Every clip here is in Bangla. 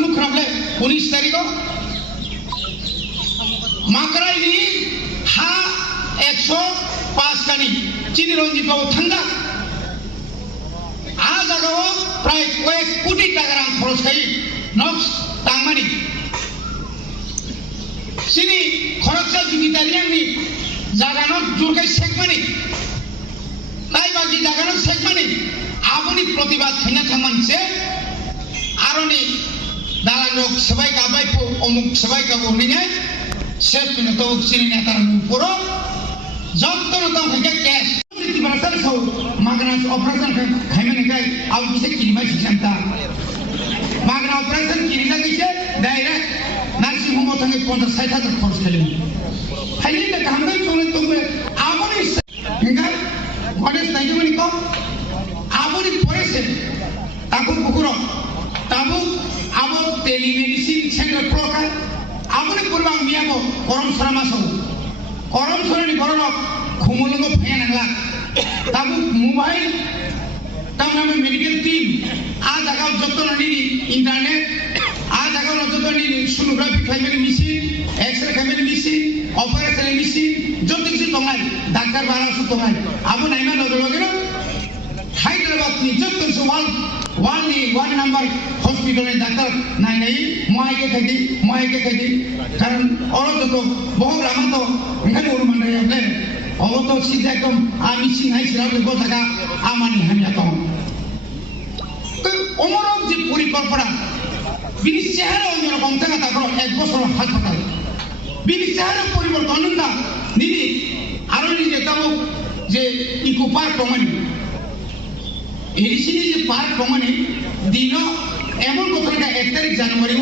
मुखराबले 19 तारीख माकराइनि हा 105 कानि चिनि रंजित बाबू थांगा आ जागाव प्राय 1 कोटी टाका रां खरच खायो नक्स तांमानि सिनि खरचा जुगितारियांनि जागानो जुरगाय सेकमानि ताई बाकी जागानो सेकमानि आबुनि प्रतिबाद खायना थांमानसे आरनि दालानक सबाय गाबायखौ अमुक सबाय गाबौनिने सेफ मिनटो सिनि नेतार पुरो जंतन तम हैके कैश सिटी बरसार खौ मागनास ऑपरेशन खायमानि गाय आउ बिसे किनिमाय सिखांता मागना ऑपरेशन किनिना गैसे डाइरेक्ट नार्सिं होम थांगे 50,000 खरच खालिमु हायनि दा गामनाय चले तंबे आबुनि हेंगा गणेश नायजोमनि को आबुनि परेसे ताबु बुकुरो ताबु आबो टेलीमेडिसिन सेंटर प्रोका आबुनि पुरबां मियाबो करम सरामासो करम सरनि करनक खुमुलुंगो फेनांला ताबु मोबाइल तामनामे मेडिकल टीम आ जागाव जतननि इंटरनेट आ जागाव जतननि सोनोग्राफी खायमानि मेसिन एक्सरे खायमानि मेसिन ऑपरेशन मेसिन जतिसि दंगाय डाक्टर बारासु दंगाय आबो नायमा दलगेनो हायद्राबाद नि जतनसो वालनि 1 नंबर हॉस्पिटल नि डाक्टर नायनाय मायके खायदि कारण औरत तो बहुत लामा तो ओंखाय उरु मानदायले औरत तो सीधा एकदम आमी सिंहाय सिराव गो थाका आमानि हामिया दं अमरक जे परिकल्पना बिनि চেহারা অন্যরকম থাকা তারপর 1 বছর হাসপাতাল বিনি চেহারা পরিবর্তন না নিনি আরো নিজে তাও যে ইকো পার্ক প্রমাণী এরিসিনি যে পার্ক প্রমাণী দিন এমন কথা 1 তারিখ জানুয়ারি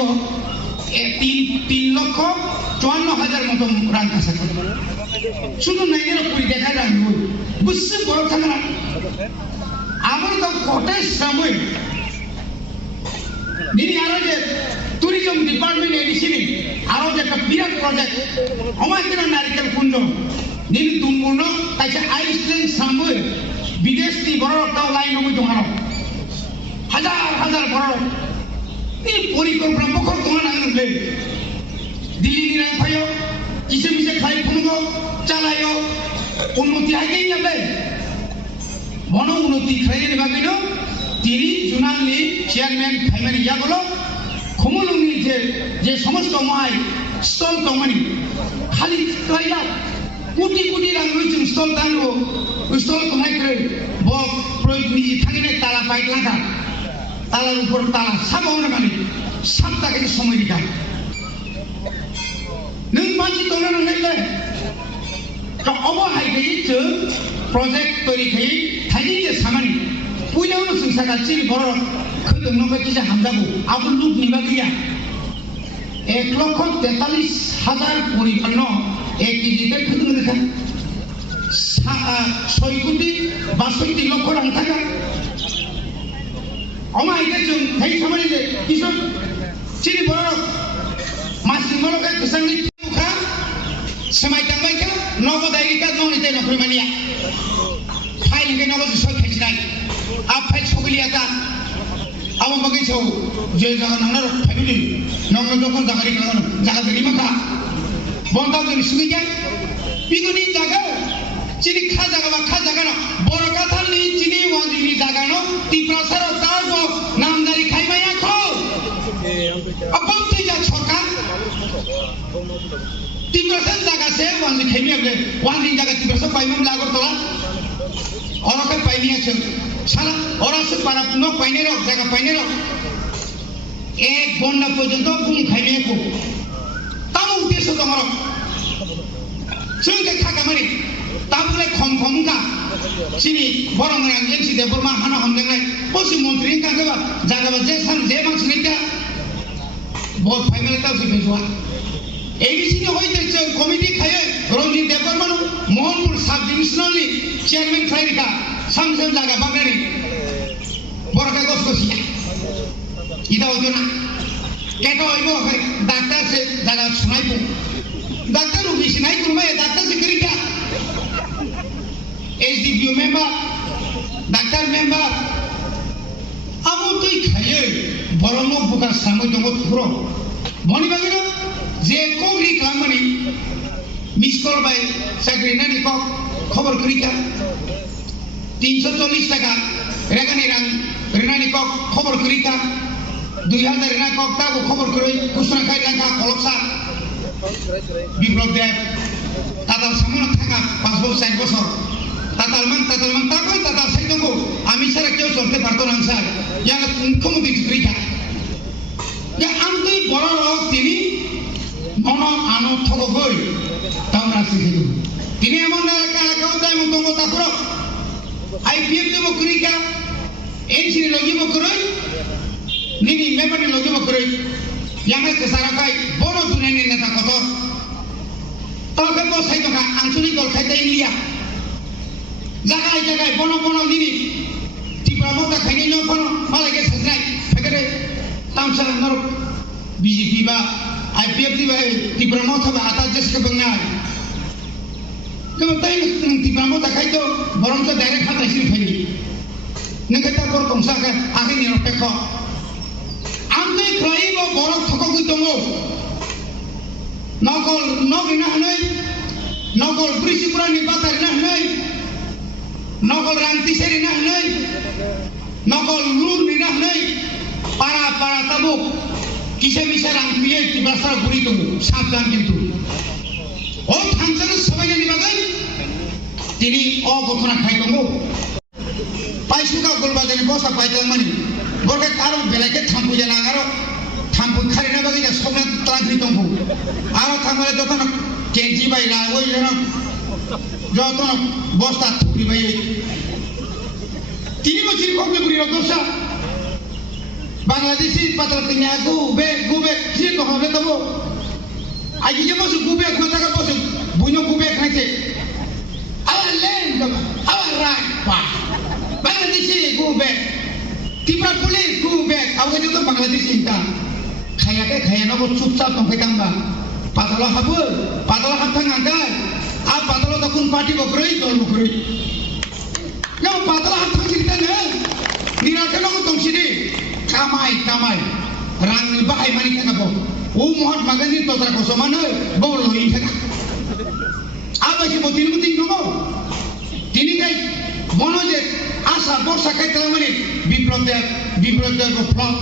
3,54,000 মতো রান কাছে শুধু নাইনের পুরি দেখা যায় বুঝছে বড় থাকে না আমার তো কোটায় সময় নিনি আরো যে ট্যুরিজম ডিপার্টমেন্ট এডিসিনি আরো যে একটা বিরাট প্রজেক্ট অমাইকের নারিকেল কুণ্ড নিনি তুমগুণ তাইছে আইসল্যান্ড সাময় বিদেশি বড় একটা লাইন নবই তোমার হাজার বড় এই পরিকল্পনা মুখর তোমার নাগলে দিল্লি নিরায় ফাইও কিসে মিশে খাই ফুনগো চালাইও উন্নতি আগেই যাবে মন উন্নতি খাইয়ে বাগিনো 30 जुनालनि चेयरमैन खायमानि यागलो खुमुलुंनि जे समस्त माय स्टल दंमानि खालि खायला कोटी रां जों स्टल दानो स्टल कमायग्रो ब प्रयोगनि थांगिने ताला बाइकलांगा तालार ऊपर ताला साबावनो माने साबताके समय दिखा नों मानसि दंना नंलायले तो अबो हायगै जों प्रोजेक्ट तैरि खाय थायनि जे सामानि पुइलावनो जों सागासिनो बर' खोदोंनो किजा हामजागौ आबो लुक निबा गैया 1,43,000 परिबन्न 1 केजिते खोदों देखा 6 कोटी 62 लक्ष रां थाका अमायके जों थाय सामानि जे किसुन सिनि बर' मासिमलगे गोसांनि तुखा समायतांबायका नगदायिका ननिते नखरमानिया फाइलके नगद सय खायसिनाय आप फाइल सगलियाता अब बगे छौ जे जगह नंगर फाइलि नंगर जखन जागारि खालामो जागा देरि माखा बन्दा जों सुगिया बिगुनि जागा चिनि खा जागा न बरकाथालनि चिनि वाजिनि जागा न तिप्रासार तारबो नामदारि खायमाया खौ अपत्ति जा छका तिप्रासार जागा से वाजि खायमियाबले वाजि जागा तिप्रासार पाइमम लागरतला औरके पाइनियाछो साला औरसे पारा न पाइने रक जागा पाइने रक 1 घंटा पर्यंत बुम खाइनेको तामु उद्देश्य दमर जोंके खागामानि ताबुले खमखमका सिनि बरंगरा एमसि देबरमा हाना हमदेंनाय पश्चिम मन्त्रि कागबा जागाबा जे सान जे मानसिनिका बहुत फाइनल तावसि बेजवा एबिसिनि होइते जों कमिटि खायो रंजित देबबर्मानो मोहनपुर सब डिविजननि चेयरमैन खायरिका सामसन जागा बागनानि बरका गसगसिया इदा ओजना केटा होइबो डाक्टर से जागा सुनाइबो डाक्टर उबिसिनाय कुरबाय डाक्टर से करिका एसडीपीओ मेंबर डाक्टर मेंबर अब तो खायो borong bukan sama jonggot kuro moni bagino je kogri kalamani miss call by sagrina ni kok খবর করিকা 340 টাকা রেগানি রাং রেনানি কক খবর করিকা 2000 রেনা কক তাও খবর করি কুসনা খাই রাঙ্কা কলকসা বিপ্লব দেব তাতাল সামনে থাকা 5 বছর 4 বছর তাতাল মান তারপরে তাতাল সাইদঙ্গ আমি সারা কেউ চলতে পারতো না স্যার ইয়ার মুখ্যমন্ত্রী করিকা যে আমি বড় লোক তিনি মন আনো ঠক গই তাও না শিখিলু তিনি এমন এলাকাও তাই মন্তব্য তা করো IPF দেব করিকা NCD লগিব করই নিনি মেবানি লগিব করই ইয়াঙ্গা কেসারা খাই বড় দুনিয়ানি নেতা কত তলকে বসাই থকা আঞ্চলিক দল খাইতে ইন্ডিয়া জায়গায় বন নিনি ত্রিপুরা মতা খাইনি ন বন মালাকে সাজনাই ফেকেরে তামসা নর বিজেপি বা IPF দিবা ত্রিপুরা মতা বা আতা জেসকে বংনাই kemudian ত্রিপুরা মতা খাইতো বরং তো ডাইরেক্ট হাতাইছিল ফাইনি নকে তারপর কংসাকে আগে নিরপেক্ষ আমি ক্রাইব বড় ঠকগি দङ নকল নগিনা হनै নকল ব্রিসিপুরানি বাতারিনা হनै নকল রান্তিসেরিনা হनै নকল লুনিনা হनै পাড়া তাবুক কিসে মিশে রাং পিয়ে ত্রিপুরা ঘুরি দङ সাবধান কিন্তু ও থানসার সবাই নিবাগৈ তিনি অঘটনা খাই দङ পাইসুকা গলবাজানি বসা পাইতাম মানি বরকে কারো বেলাকে থাম্পু জানা আরো থাম্পু খারিনা বাকি যা সবনা তাড়াতাড়ি দङ আরো থামলে যখন কেজি বাইরা ওই যখন বস্তা থুকি বাই তিনি বছর কমে বুড়ি রকমসা বাংলাদেশি পাতলা তিনিয়া গুবে কি কহলে তব আজকে যে বসে গুবে মাথাকা বসে বুনো গুবে খাইছে আবার লেন আবার রাগ পা বাংলাদেশি গুবে ত্রিপুরা পুলিশ গুবে আগে তো বাংলাদেশি ইনটা খায়া নব চুপচাপ দंफैतांबा পাতলা হাবথাং আঙ্কাই আর পাতলা তখন পার্টি বকরই দল বকরই না পাতলা হাবথাং সিকতানে নিরাকে নব দংসিনি কামাই রাংনি বাহাই মানি থাকাবো ও মহাত্মা গান্ধী তোরা কসমান বল হই থাকা আবাসি বতিনি দङ তিনি গাই মনোজে আশা বর্ষা খাইতে মানে বিপ্লব দেব ফ্লপ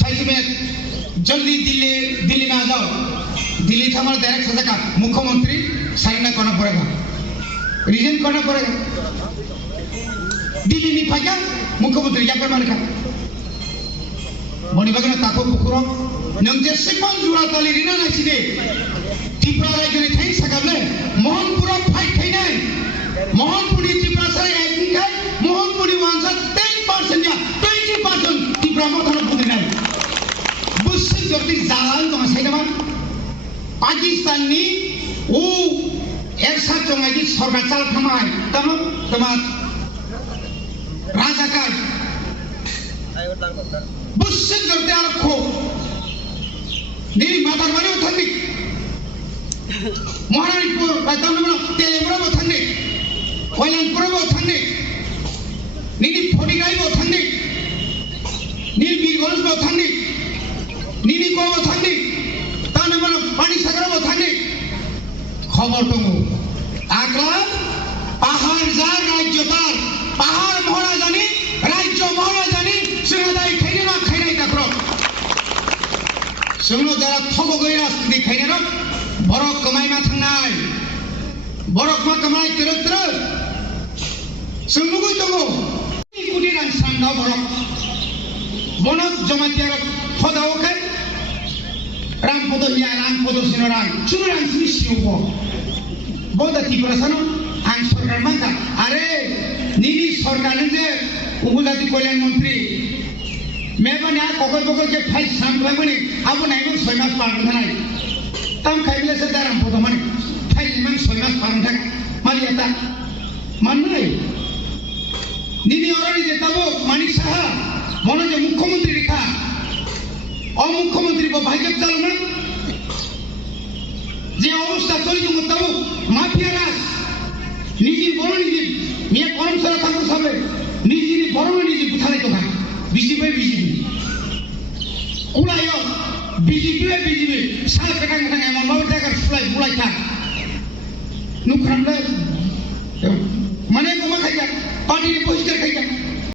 সাইজমে जल्दी दिल्ली में आ जाओ दिल्ली से हमारा डायरेक्ट सजा का मुख्यमंत्री साइन करना पड़ेगा रिजाइन करना पड़ेगा दिल्ली नहीं फाइका मुख्यमंत्री या कर माने का मनी बागना ताको पुकुरो नंजे सिकन जुरा तली रिना नासिदे त्रिपुरा राज्य ने थाई सगाबले मोहनपुरा फाइट थाइनाय मोहनपुरी त्रिपुरा सारे एक्टिंग है मोहनपुरी वांसा 10% या 20% त्रिपुरा मथानो बुदिनाय बुस्से जति जालाल दङ साइदामान पाकिस्ताननि उ एकसाथ जंगायदि सरकार चाल खामाय तमा राजाकार बुस्से जति आर खो नि मातारबारि थांनि महारानीपुर बायतामना तेलेंगुराबो थांनि कयलानपुराबो थांनि निनि फटिगायबो थांनि नि बीरगंजबो थांनि निनी को थांनि ताने मन पानी सागरबो थांनि खबर दङ आगला पाहाड़ जा राज्यतार पाहाड़ महाराजानि राज्य महाराजानि जोंदाय खायना खायनाय दाख्र जोंनो जारा थगो गैरा स्थिति खायना बरक कमायमा थांनाय बरक मा कमाय तरत्र जोंनो गय दङ कोटी रां सांगा बरक बनक जमातिया खदावखाय रां पदहिया रां पदसिनो रां सुनो रां सिसियो बोदा त्रिपुरासानो आं सरकार मांगा अरे निनी सरकार जे उपजाति कल्याण मंत्री मेबने आ ककय बकय के फाइल सामलायमनि आबो नायमन 6 मास पारन थानाय ताम खाइबले से दाराम पद माने फाइल मान 6 मास पारन थाक मालियाता माननाय निनी अरनि जेताबो मानिक साहा मनो जे मुख्यमंत्री रेखा मुख्यमंत्री को भाजप चालना जे अवस्था चली दङ माफिया राज निजी बड़ निजी मिया करमसारा ठाकुर साहेब निजी बड़ निजी बुथानाय दङ बिजेपि उलायो बीजेपी साल कटां कटां एमन माबा जायगा सुलाय बुलायथार नुख्रामले